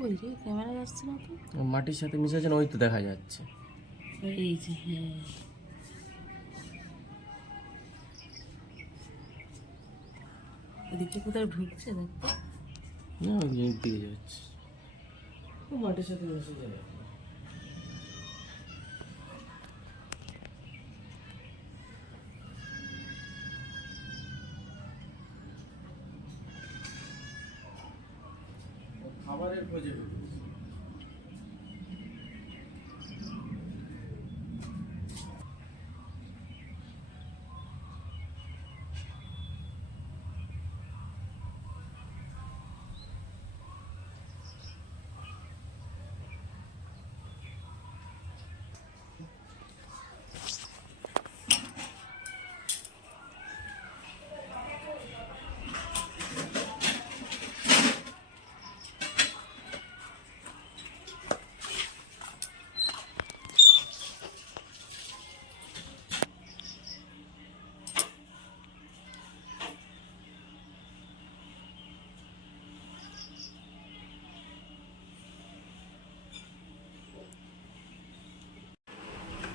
ওই রে ক্যামেরা যাচ্ছে না তো। মাটির সাথে মিশেছে না ওই তো দেখা যাচ্ছে। এই যে হ্যাঁ। কোথাও ঢুকছে দেখতো? না ওই দিকে যাচ্ছে। মাটির সাথে মিশে যাবে। খাবারের খোঁজে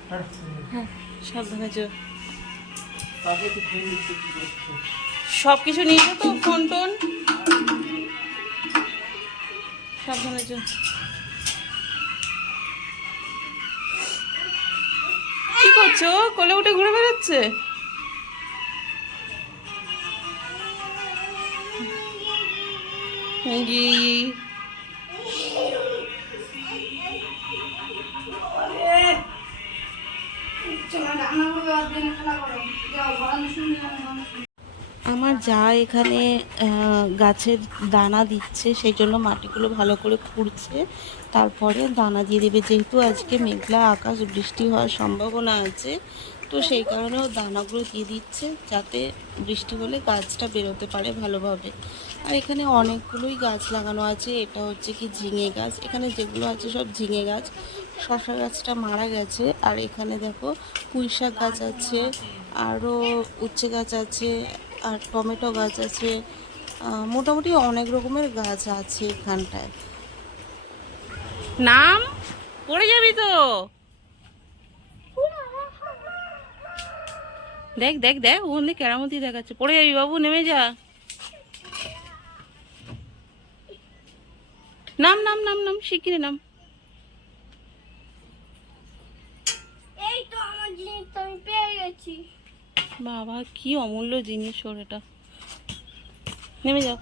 হ্যাঁ সাবধানে যো তো, ফোন দিচ্ছে কি করছে সব কিছু নিয়েছো তো ফোন টোন। সাবধানে যো কি করছ? কোলে উঠে ঘুরে বেড়াচ্ছে? জি আমার যা এখানে গাছের দানা দিচ্ছে, সেই জন্য মাটিগুলো ভালো করে খুঁড়ছে। তারপরে দানা দিয়ে দেবে। যেহেতু আজকে মেঘলা আকাশ, বৃষ্টি হওয়ার সম্ভাবনা আছে তো সেই কারণেও দানাগুলো দিয়ে দিচ্ছে যাতে বৃষ্টি হলে গাছটা বেরোতে পারে ভালোভাবে। আর এখানে অনেকগুলোই গাছ লাগানো আছে। এটা হচ্ছে কি ঝিঙে গাছ। এখানে যেগুলো আছে সব ঝিঙে গাছ। শশা গাছটা মারা গেছে। আর এখানে দেখো পুঁই শাক গাছ আছে, আরও উচ্ছে গাছ আছে, আর টমেটো গাছ আছে। মোটামুটি অনেক রকমের গাছ আছে এখানটায়। নাম পড়ে যাবি তো? দেখ দেখ দেখ ওখানে কেরামতি দেখাচ্ছে। পড়ে যাবি বাবু নেমে যা। নাম নাম নাম নাম শিগগিরি নাম। এই তো আমার জিনিস আমি পেয়ে গেছি। বাবা কি অমূল্য জিনিস ওর এটা। নেমে যাও।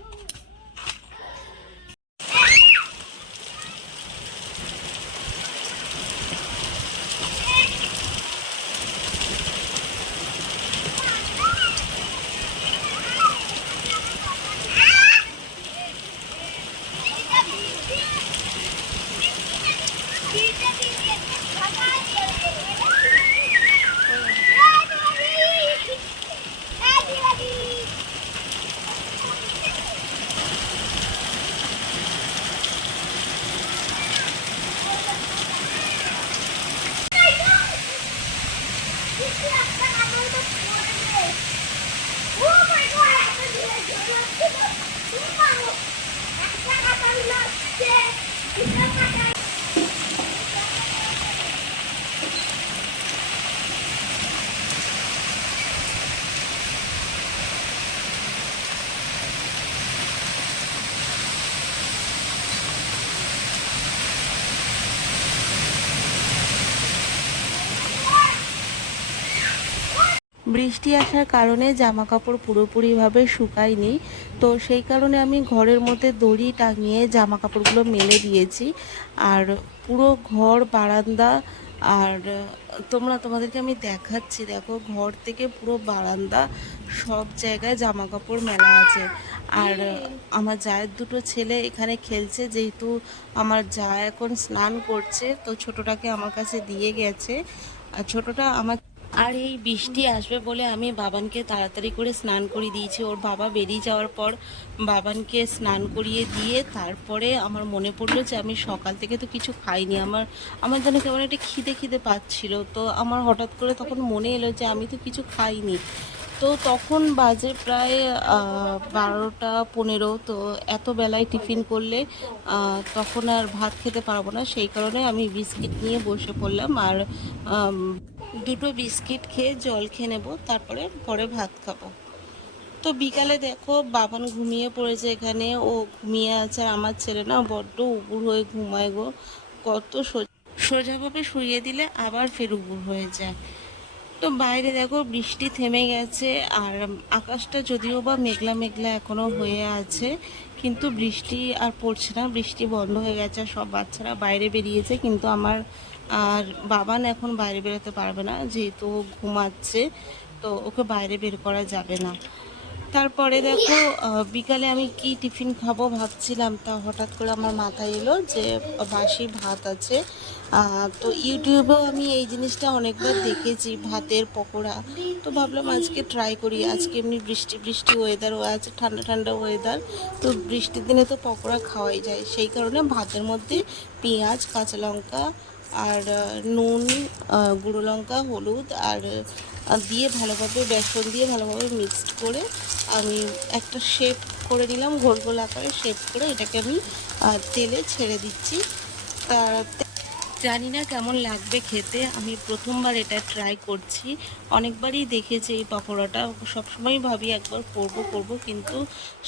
টাকা বৃষ্টি আসার কারণে জামা কাপড় পুরোপুরিভাবে শুকায়নি। তো সেই কারণে আমি ঘরের মধ্যে দড়ি টাঙিয়ে জামা কাপড়গুলো মেলে দিয়েছি। আর পুরো ঘর, বারান্দা আর, তোমরা, তোমাদেরকে আমি দেখাচ্ছি, দেখো, ঘর থেকে পুরো বারান্দা, সব জায়গায় জামা কাপড় মেলা আছে। আর আমার জায়ের দুটো ছেলে এখানে খেলছে, যেহেতু আমার যা এখন স্নান করছে, তো ছোটটাকে আমার কাছে দিয়ে গেছে। আর ছোটটা আমার আর এই বৃষ্টি আসবে বলে আমি বাবানকে তাড়াতাড়ি করে স্নান করিয়ে দিয়েছি। ওর বাবা বেরিয়ে যাওয়ার পর বাবানকে স্নান করিয়ে দিয়ে তারপরে আমার মনে পড়ল যে আমি সকাল থেকে তো কিছু খাইনি। আমার আমার যেন কেমন একটা খিদে খিদে পাচ্ছিল। তো আমার হঠাৎ করে তখন মনে এলো যে আমি তো কিছু খাইনি। তো তখন বাজে প্রায় বারোটা পনেরো। তো এত বেলায় টিফিন করলে তখন আর ভাত খেতে পারব না। সেই কারণে আমি বিস্কিট নিয়ে বসে পড়লাম। আর দুটো বিস্কিট খেয়ে জল খেয়ে নেব, তারপরে পরে ভাত খাব। তো বিকালে দেখো বাবান ঘুমিয়ে পড়েছে এখানে, ও ঘুমিয়ে আছে আর আমার ছেলে না বড্ড উপুর হয়ে ঘুমায় গো, কত সোজাভাবে শুইয়ে দিলে আবার ফের উপুর হয়ে যায়। তো বাইরে দেখো বৃষ্টি থেমে গেছে আর আকাশটা যদিও বা মেঘলা মেঘলা এখনও হয়ে আছে, কিন্তু বৃষ্টি আর পড়ছে না, বৃষ্টি বন্ধ হয়ে গেছে সব বাচ্চারা বাইরে বেরিয়েছে, কিন্তু আমার আর বাবান এখন বাইরে বেরোতে পারবে না, যেহেতু ঘুমাচ্ছে, তো ওকে বাইরে বের করা যাবে না। তারপরে দেখো বিকালে আমি কি টিফিন খাব ভাবছিলাম, তা হঠাৎ করে আমার মাথায় এলো যে বাসি ভাত আছে। তো ইউটিউবেও আমি এই জিনিসটা অনেকবার দেখেছি, ভাতের পকোড়া। তো ভাবলাম আজকে ট্রাই করি, আজকে এমনি বৃষ্টি বৃষ্টি ওয়েদারও আছে ঠান্ডা ঠান্ডা ওয়েদার তো বৃষ্টির দিনে তো পকোড়া খাওয়াই যায়। সেই কারণে ভাতের মধ্যে পেঁয়াজ, কাঁচা লঙ্কা আর নুন গুঁড়ো লঙ্কা, হলুদ আর দিয়ে ভালোভাবে, বেসন দিয়ে ভালোভাবে মিক্সড করে আমি একটা শেপ করে নিলাম, গোল গোল আকারে শেপ করে এটাকে আমি তেলে ছেড়ে দিচ্ছি। তার জানি না কেমন লাগবে খেতে, আমি প্রথমবার এটা ট্রাই করছি। অনেকবারই দেখেছি এই পকোড়াটা সবসময় ভাবি একবার করব করব, কিন্তু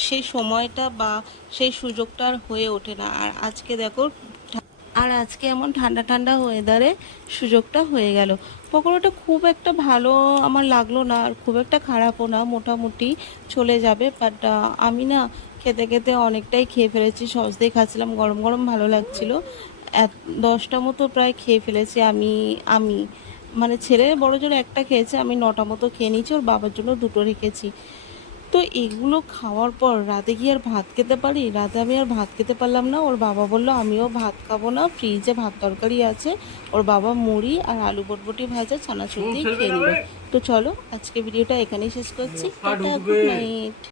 সেই সময়টা বা সেই সুযোগটা আর হয়ে ওঠে না। আর আজকে দেখো আর আজকে এমন ঠান্ডা ঠান্ডা ওয়েদারে সুযোগটা হয়ে গেল। পকোড়াটা খুব একটা ভালো আমার লাগল না, আর খুব একটা খারাপও না, মোটামুটি চলে যাবে। বাট আমি না খেতে খেতে অনেকটাই খেয়ে ফেলেছি, সস দিয়ে খাচ্ছিলাম, গরম গরম ভালো লাগছিল। দশটা মতো প্রায় খেয়ে ফেলেছি আমি আমি। মানে ছেলে বড় জোর একটা খেয়েছে, আমি নটা মতো খেয়ে নিয়েছি, ওর বাবার জন্য দুটো রেখেছি। তো এগুলো খাওয়ার পর রাতে গিয়ে আর ভাত খেতে পারি? রাতে আমি আর ভাত খেতে পারলাম না। ওর বাবা বলল আমিও ভাত খাব না। ফ্রিজে ভাত তরকারি আছে। ওর বাবা মুড়ি আর আলু বটবটি ভাজা ছানা দিয়ে খেয়ে নেবে। তো চলো আজকে ভিডিওটা এখানেই শেষ করছি। Good night